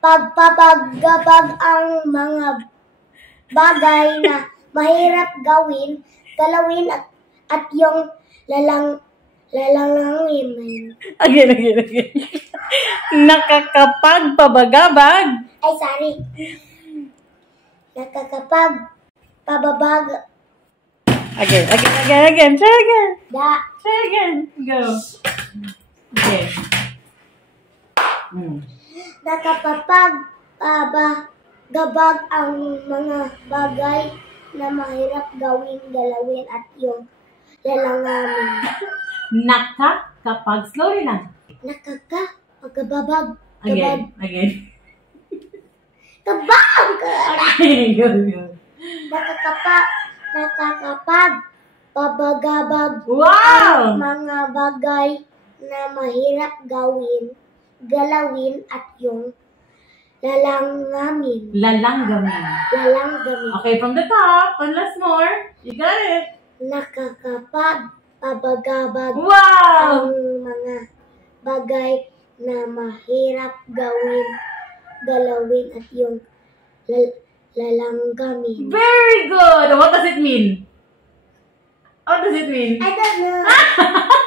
Pagpapagabag ang mga bagay na mahirap gawin, galawin at yung lalangin. Again. Nakakapagpabagabag. Ay, sorry. Nakakapagpababag. Again. Try again. Da. Try again. Go. Okay. Nakapagpabagabag ang mga bagay na mahirap gawin, galawin at yung lalanganin. Slowly lang. Nakakapagpabag. Again. Kabag! Okay, go. Nakakapagpabagabag Wow! ang mga bagay na mahirap gawin, galawin at yung lalanggamin. Okay, from the top. One last more. You got it. Nakakapagpabagabag Wow! ang mga bagay na mahirap gawin, galawin at yung lalanggamin. Very good! What does it mean? I don't know.